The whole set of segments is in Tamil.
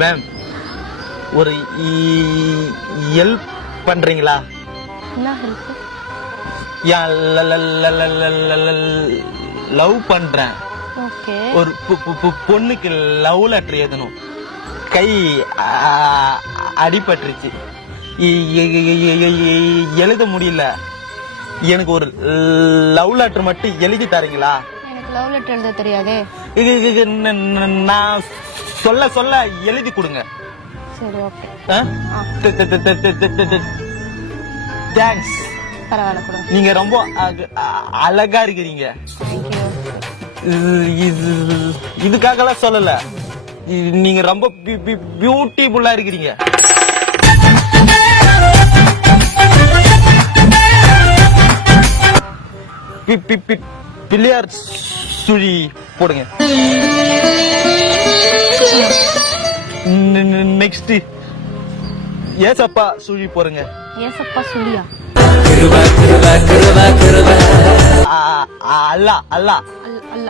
மேம் ஒரு ஹெல்ப் பண்றீங்களா? என்ன ஹெல்ப்? லவ் பண்றேன். ஓகே. ஒரு பொண்ணுக்கு லவ் லெட்டர் எழுதணும். கை அடிபட்டுருச்சு, எழுத முடியல. எனக்கு ஒரு லவ் லெட்டர் மட்டும் எழுதி தரீங்களா? எனக்கு லவ் லெட்டர் எழுத தெரியாதே. நான் சொல்ல சொல்ல எழுதி கொடுங்க. சரி, ஓகே. தேங்க்ஸ். பரவாயில்ல, கொடுங்க. நீங்க ரொம்ப அழகா இருக்கிறீங்க. இதுக்காகலாம் சொல்லல, நீங்க ரொம்ப பியூட்டிஃபுல்லா இருக்கிறீங்க. பிள்ளையார் சுழி போடுங்க. நெக்ஸ்ட் ஏசப்பா சுழி போடுங்க. ஏசப்பா சுழியா? அல்லா அல்லா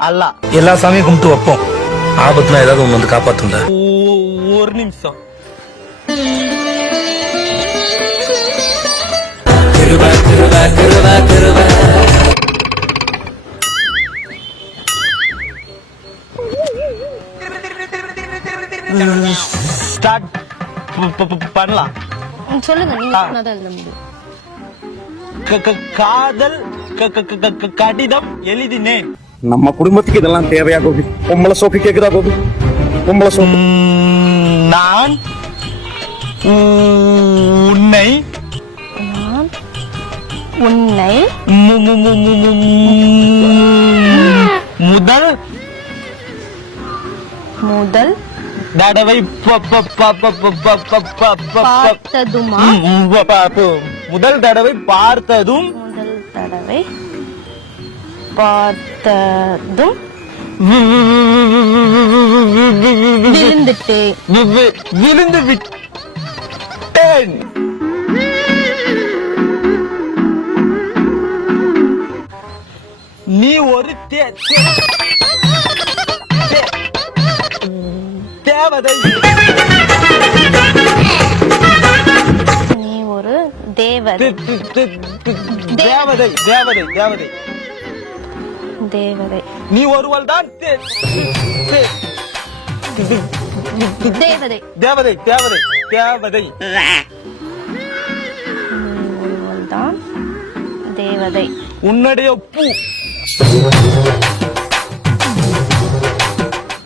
அல்லா. எல்லா சாமியும் கும்பிட்டு வைப்போம், ஆபத்துனா ஏதாவது ஒண்ணு வந்து காப்பாத்துங்க. ஒரு நிமிஷம். ஸ்டார்ட் பண்ணலாம். சொல்லுங்க, நீங்க சொன்னதா எழுத முடியும். காதல் கடிதம் எழுதினேன். நம்ம குடும்பத்துக்கு இதெல்லாம் தேவையா கோபி? பொம்பளை சோக்கு கேக்குதா கோபி? பொம்பளை சோக்கு. நான் உன்னை முதல் தடவை பார்த்ததுமா? முதல் தடவை பார்த்ததும் விழுந்து விட்டேன். நீ ஒரு தேவதை. நீ ஒரு தேவதை. தேவதை தேவதை தேவதை தேவதை. நீ ஒருவள் தான் தேவதை. தேவதை தேவதை தேவதை. ஒருவள் தான் தேவதை. உன்னுடைய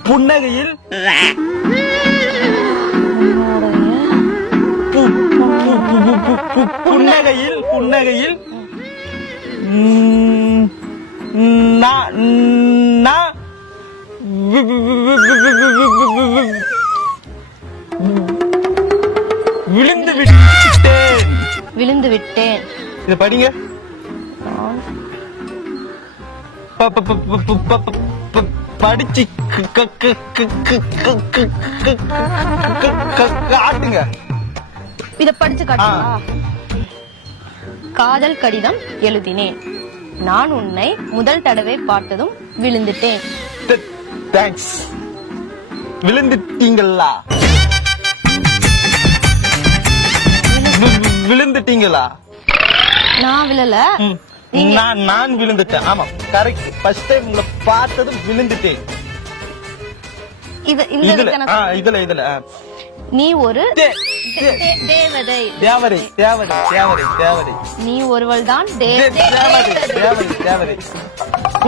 புன்னகையில் புன்னகையில் புன்னகையில் விழுந்து விட்டேன். விழுந்து விட்டேன். இத படிங்க. படிச்சு காட்டுங்க. இத படிச்சு காட்டுங்க. காதல் கடிதம் எழுதினேன். நான் உன்னை முதல் தடவை பார்த்ததும் விழுந்துட்டேன். தேங்க்ஸ். விழுந்துட்டீங்களா? விழுந்துட்டீங்களா? நான் விழல, நான் விழுந்துட்டேன். ஆமா, கரெக்ட். ஃபர்ஸ்ட் டைம் உங்களை பார்த்ததும் விழுந்துட்டேன். இதுல நீ ஒரு தேவதை. தேவதை தேவதை தேவதை தேவதை. நீ ஒருவள் தான் தேவதை தேவதை தேவதை.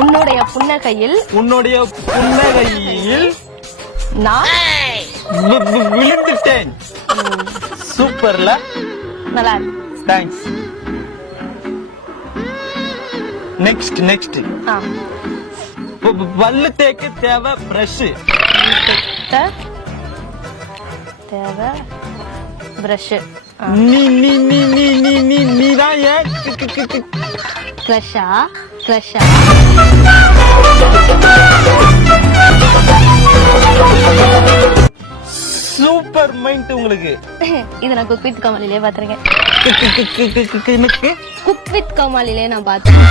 உன்னுடைய புன்னகையில் நான் விழுந்துட்டேன். சூப்பர்ல. நல்லா. தேங்க்ஸ். நெக்ஸ்ட் பல்லு தேய்க்க தேவை பிரஷ். தேவை பிரஷ். நீதான் ஏன் கிரஷா? சூப்பர் மைண்ட் உங்களுக்கு. இது நான் குக் வித் கோமாளிலே பாத்திருக்கேன். எனக்கு குக் வித் கோமாளிலே நான் பாத்திருக்கேன்.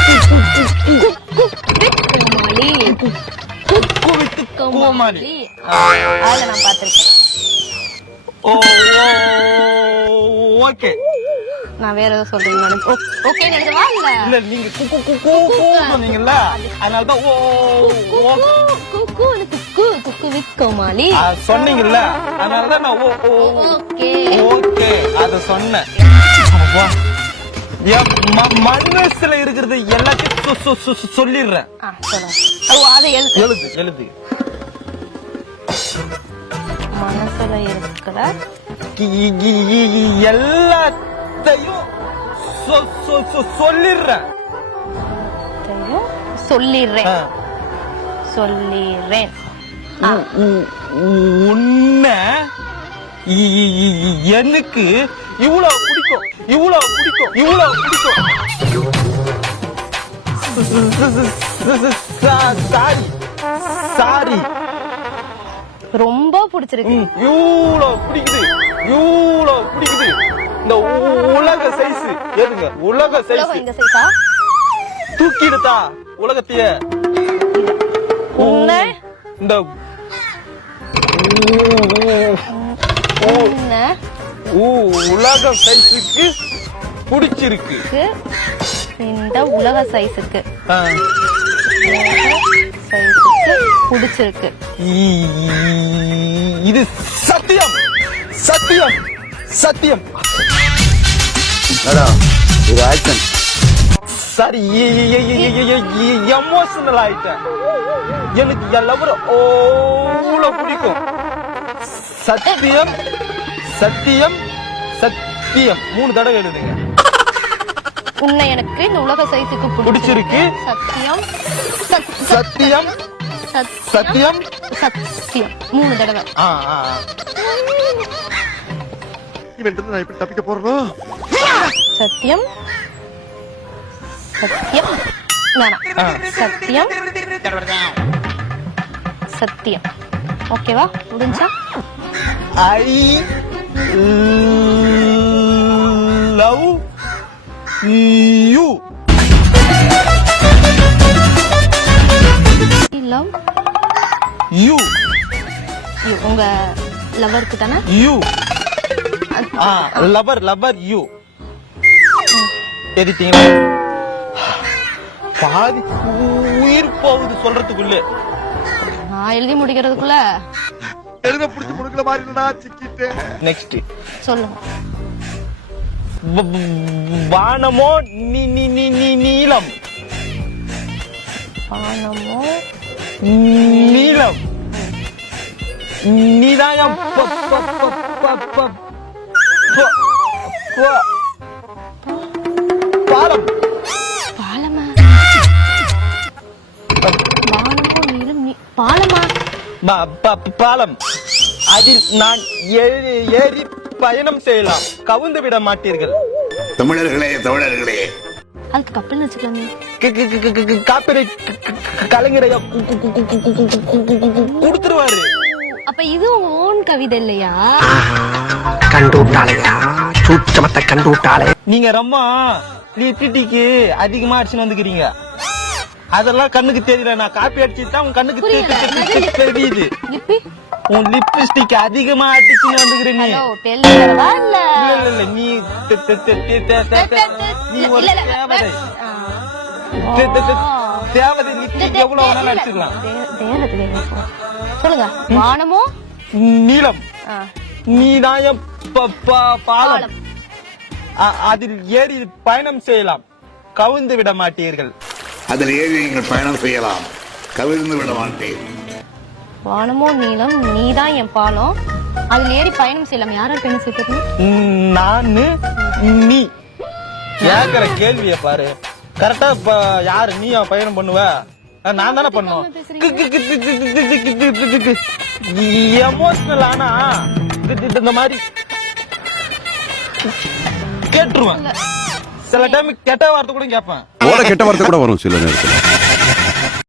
குக் வித் கோமாளி. அதுல நான் பாத்திருக்கேன். ஓ ஓகே. நான் வேற ஏதோ சொல்றேன் நினைச்சு ஓகே எழுதுவா இல்ல இல்ல நீங்க குக்கு குக்கு சொன்னீங்கல்ல, அதனாலதான் ஓ குக்கு குக்கு குக்கு வித் கோமாளி சொன்னீங்கல்ல, அதனாலதான் நான் ஓ ஓகே ஓகே அத சொன்னேன். அப்பா, என் மனசுல இருக்கிறது எல்லாத்தையும் சொல்லிடுறேன். சொல்லுங்க. அதை எழுது எழுது எழுது. மனசுல இருக்கிற எல்லாத்தையும் சொல்லிடுறேன். சொல்லிடுறேன் சொல்லிடுறேன். உன்னை எனக்கு இவ்வளவு பிடிக்கும், இவ்வளவு பிடிக்கும், இவ்வளவு பிடிக்கும். சாரி சாரி, ரொம்ப பிடிச்சிருக்கு. இவ்வளவு பிடிக்குது, இவ்வளவு பிடிக்குது. இந்த உலக சைஸ் எதுங்க? உலக சைஸ் இந்த சைஸா தூக்கிடுதா உலகத்தைய? உன்னை இந்த உன்னை உலக சைஸுக்கு பிடிச்சிருக்கு. இந்த உலக சைஸுக்கு ஆ. சைஸுக்கு பிடிச்சிருக்கு. இது சத்தியம் சத்தியம் சத்தியம். இது ஆக்சன். சரி, எமோஷனல் ஆயிட்டேன். எனக்கு எல்லாரும் அவ்வளவு பிடிக்கும். சத்தியம் சத்தியம் சத்தியம் 3 தடவை எழுதுங்க. உன்னை எனக்கு இந்த உலக சைஸுக்கு பிடிச்சிருக்கு. சத்தியம் சத்தியம் சத்தியம் சத்தியம் 3 தடவை. இவன்ட்டு நான் இப்படி தப்பிக்க போறோம். சத்தியம் சத்தியம் வேணாம். சத்தியம் சத்தியம். ஓகேவா? முடிஞ்சா? I love you. Love you. உங்க லவருக்கு தானே? யூ. Lover lover you. தெரியுங்களா? பாதி உயிர் போகுது சொல்றதுக்குள்ள. நான் எழுதி முடிக்கிறதுக்குள்ள எழுத புடிச்சு கொடுக்கல மாதிரி நான் சிக்கிட்டேன். நெக்ஸ்ட் சொல்லுங்க. வானமோ நீ நீ நீ நீ நீலம். வானமோ நீலம். நீதாயம் பாலம். பாலமா? வானமோ நீலம் பாலமா? பாலம். அதில் நான் ஏறி பயணம் செய்யலாம், கவுந்து விட மாட்டீர்கள். தமிழர்களே தமிழர்களே, அதுக்கு கப்பல் வச்சுக்கலாமே. காப்பிரை கலைஞரையா கொடுத்துருவாரு. அப்ப இது ஓன் கவிதை இல்லையா? கண்டுட்டாளையா, சூட்சமத்தை கண்டுட்டாளே. நீங்க ரொம்ப லிப்டிக்கு அதிகமா அடிச்சுன்னு வந்துக்கிறீங்க. அதெல்லாம் கண்ணுக்கு தெரியல. நான் காப்பி அடிச்சுதான் உன் கண்ணுக்கு தெரியுது. உன் லிப்ஸ்டிக் அதிகமா அடிச்சுன்னு வந்துக்கிறேன். நீ இல்ல நீ நீ ஒரு தேவதை. தேவதை லிப்ஸ்டிக் எவ்வளவு வேணாலும் அடிச்சுக்கலாம். சொல்லுங்க. வானமோ நீலம். நீதாயம் பாலம். அதில் ஏறி பயணம் செய்யலாம், கவிழ்ந்து விட மாட்டீர்கள். அதில் ஏறி நீங்கள் பயணம் செய்யலாம், கவிழ்ந்து விட மாட்டேன். வானமோ நீளம், நீதான் என் பாலம், அதில் ஏறி பயணம் செய்யலாம். யாரா பயணம் செய்யறது? நானு நீ. கேக்குற கேள்விய பாரு. கரெக்டா யாரு நீ பயணம் பண்ணுவ? நான் தானே பண்ணும். எமோஷனல் ஆனா இந்த மாதிரி கேட்டுருவேன். சில டைம் கெட்ட வார்த்தை கூட கேட்பேன். கெட்ட வார்த்தை கூட வரும் சில நேரத்தில்.